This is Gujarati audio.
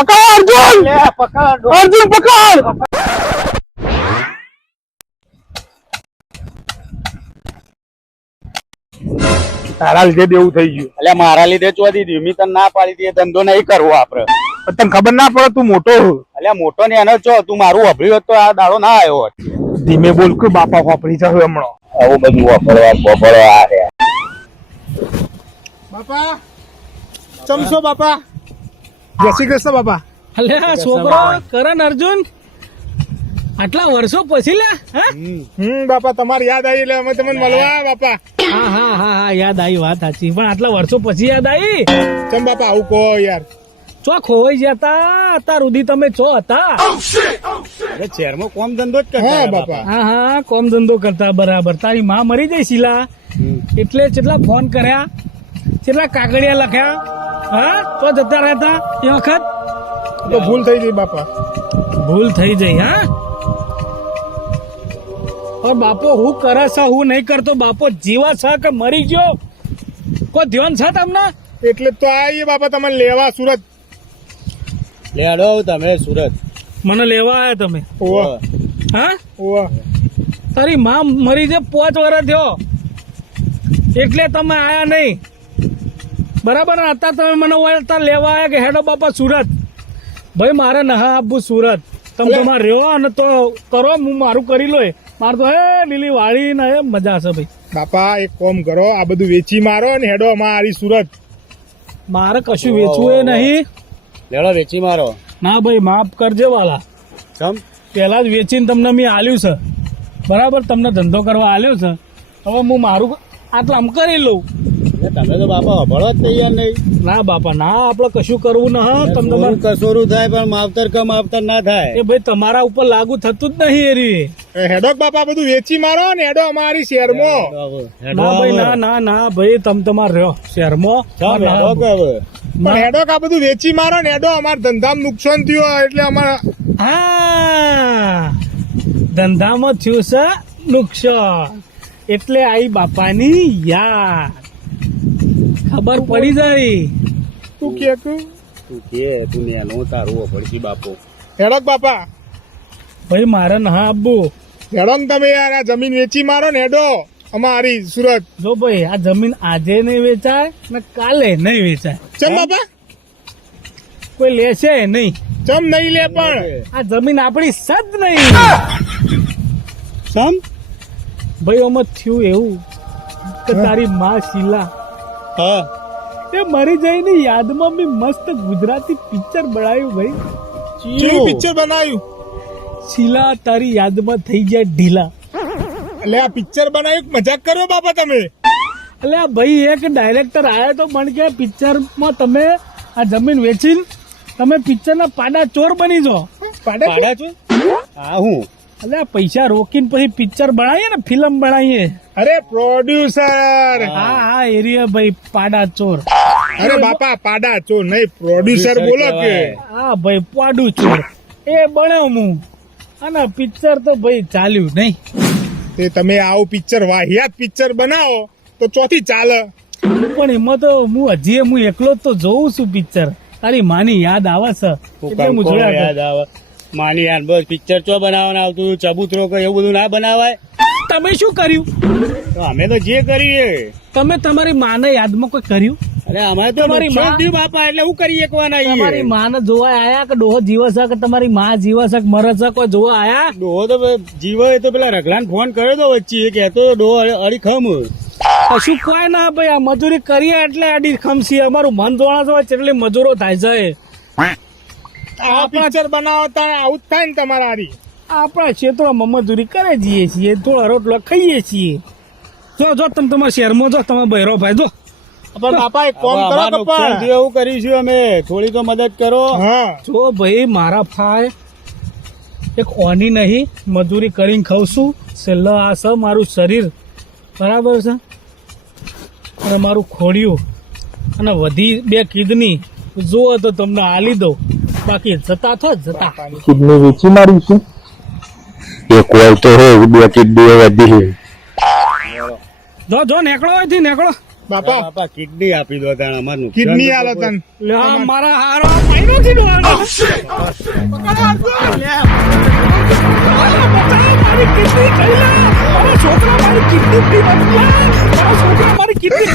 પકડ અર્જુન, પકડ અર્જુન પકડ. તારા લીધે દેવું થઈ ગયું. એટલે મારા લીધે ચોધી ધીમી તને ના પાડી દે, ધંધો નહીં કરવો આપડે. તને ખબર ના પડે તું મોટો. એટલે મોટો ને એનો છો, તું મારું વાપર્યું હોત તો આ દાડો ના આવ્યો હોત. ધીમે બોલ કે બાપા વાપરી જાવ હમણાં. આવું બધું વાપરવા આ રે. બાપા ચમસો બાપા. જય શ્રી કૃષ્ણ બાપા. અલે આ છોકરો કરણ અર્જુન આટલા વર્ષો પછી લે બાપા તમારી યાદ આવી એટલે અમે તમને મળવા બાપા. હા હા હા હા યાદ આવી, વાત સાચી, પણ આટલા વર્ષો પછી યાદ આવી. ચમ બાપા આવું કહો યાર. ચો ખોવાઈ જતા અત્યાર સુધી તમે ચો હતા? અરે શહેરમાં કોમ ધંધો જ કરતા હા બાપા. બાપા. હા હા કોમ ધંધો કરતા, બરાબર. તારી માં મરી જાય શીલા એટલે કેટલા ફોન કર્યા, કેટલા કાગળિયા લખ્યા, હા તો જતા રહેતા એ વખત. તો ભૂલ થઈ ગઈ બાપા. ભૂલ થઈ જઈ. હા પણ બાપો હું કરે છે હું નહીં કરતો? બાપો જીવા છે કે મરી ગયો કોઈ ધ્યાન છે તમને? એટલે તો આવીએ બાપા તમને લેવા સુરત. લેડો તમે સુરત. મને લેવા આવ્યા તમે? ઓવા હા ઓવા. તારી માં મરી જે 5 વર્ષ થયો એટલે તમે આયા નહીં, બરાબર ને? અત્યારે તમે મને વળતા લેવા આવ્યા કે હેડો બાપા સુરત. ભાઈ મારે નહા આપવું સુરત. તમે તમારે રહ્યો અને તો કરો, હું મારું કરી લો. મારે તો હે લીલી વાળી ને એ મજા છે ભાઈ. બાપા એક કોમ કરો, આ બધું વેચી મારો ને હેડો અમારી સુરત. મારે કશું વેચવું એ નહીં. લેડો વેચી મારો. ના ભાઈ માફ કરજે વાલા, ચમ પેલા જ વેચીને તમને મેં આલ્યું છે, બરાબર? તમને ધંધો કરવા આલ્યો છે, હવે હું મારું આટલામ કરી લઉં. તમે તો બાપા અભળવા જ તૈયાર નહીં. ના બાપા ના, આપડે કશું કરવું ના. તમને કસોરું થાય પણ માવતર ક માવતર ના થાય. એ ભાઈ તમારા ઉપર લાગુ થતું જ નહીં એરી. હેડો બાપા બધું વેચી મારો ને હેડો અમારી શહેરમાં. ના ભાઈ ના ના ના ભાઈ, તમે તમારે રહ્યો શહેરમાં. પણ હેડો આ બધું વેચી મારો ને હેડો, અમારા ધંધામાં નુકસાન થયું એટલે અમારા. હા ધંધામાં થયું છે નુકસાન એટલે આઈ બાપાની યાદ ખબર પડી જાય. તું કે તું ને એનું તારું પડશે બાપો. હેડો બાપા. ભાઈ મારે ના આપવું. હેડો ને તમે યાર, આ જમીન વેચી મારો ને હેડો અમારી સુરત. જો ભાઈ આ જમીન આજે નહીં વેચાય ને કાલે નહીં વેચાય. ચમ બાપા? કોઈ લેશે નહીં. ચમ નહીં લે પણ આ જમીન આપણી સદ નહીં. સમ ભાઈ આમાં થયું એવું કે તારી માં શીલા હા એ મરી જઈને યાદમાં મેં મસ્ત ગુજરાતી પિક્ચર બનાવ્યું ભાઈ. કેવું પિક્ચર બનાવ્યું? શીલા તારી યાદમાં થઈ જાય ઢીલા. એટલે આ પિક્ચર બનાવ્યું, મજાક કરો બાપા તમે? એટલે આ ભાઈ એક ડાયરેક્ટર આયા તો મને કે પિક્ચરમાં તમે આ જમીન વેચીને તમે પિક્ચરના પાડા ચોર બની જાઓ. પાડા છો? હા હું એટલે આ પૈસા રોકીને પછી પિક્ચર બનાવીએ ને, ફિલ્મ બનાવીએ. અરે પ્રોડ્યુસર. હા હા એરિયા ભાઈ પાડા ચોર. અરે બાપા પાડા ચોર નહીં, પ્રોડ્યુસર બોલો કે. હા ભાઈ પાડું ચોર એ બનાવ હું, અને પિક્ચર તો ભાઈ ચાલ્યું નહીં. તે તમે આવું પિક્ચર વાહિયાત પિક્ચર બનાવો તો ચોથી ચાલે. પણ એમાં તો હું એકલો જ તો જોઉં છું પિક્ચર. તારી માની યાદ આવે છે એટલે હું જોયા યાદ આવે. માની યાર બસ પિક્ચર ચો બનાવવાનું આવતું, ચબૂતરો કોઈ એવું બધું ના બનાવાય. તમે શું કર્યું? તો અમે તો જે કરીએ. તમે તમારી માને યાદમાં કોઈ કર્યું? અરે અમારે તો તમારી નુકસાન માં- થયું બાપા, એટલે હું કરીએ કોના તમારી માને જોવા આયા કે ડોહો જીવે છે કે તમારી માં જીવે છે કે મરે છે, કોઈ જોવા આયા? ડોહો તો જીવો એ તો પેલા રગલાને ફોન કર્યો તો વચ્ચે, એ કહેતો ડોહો અડીખમ. કશું કોઈ ના ભાઈ, આ મજૂરી કરીએ એટલે આડી ખમસી. અમારું મન જોણા છે કેટલી મજૂરો થાય છે. આ પિક્ચર બનાવો તારે આવું જ થાય ને તમારા હારી. આપણા ક્ષેત્રમાં મજૂરી કરે જઈએ છીએ, થોડા રોટલો ખાઈએ છીએ. જો તમે તમારા શહેરમાં જો, તમે બહેરો ભાઈ જો. પણ બાપા એક કોમ કરો કે પણ. એવું કરીશું અમે, થોડી તો મદદ કરો. હા જો ભાઈ મારા ફાય એક ઓની નહીં, મજૂરી કરીને ખાઉં છું. છેલ્લો આ છે મારું શરીર, બરાબર છે, અને મારું ખોડિયું અને વધી 2 કિડની જુઓ તો તમને આલી દઉં, બાકી જતા થો જતા. કિડની વેચી મારી છે. એક હોય તો હોય, 2 કિડની વધી. જો નેકળો હોય થી નેકળો. બાપા કિડની આપી દો તાણ અમારું કિડની આલો તન. લે આ મારા હારો મહિનો થી ડોળા. મારી કિડની મારા છોકરા મારી કિડની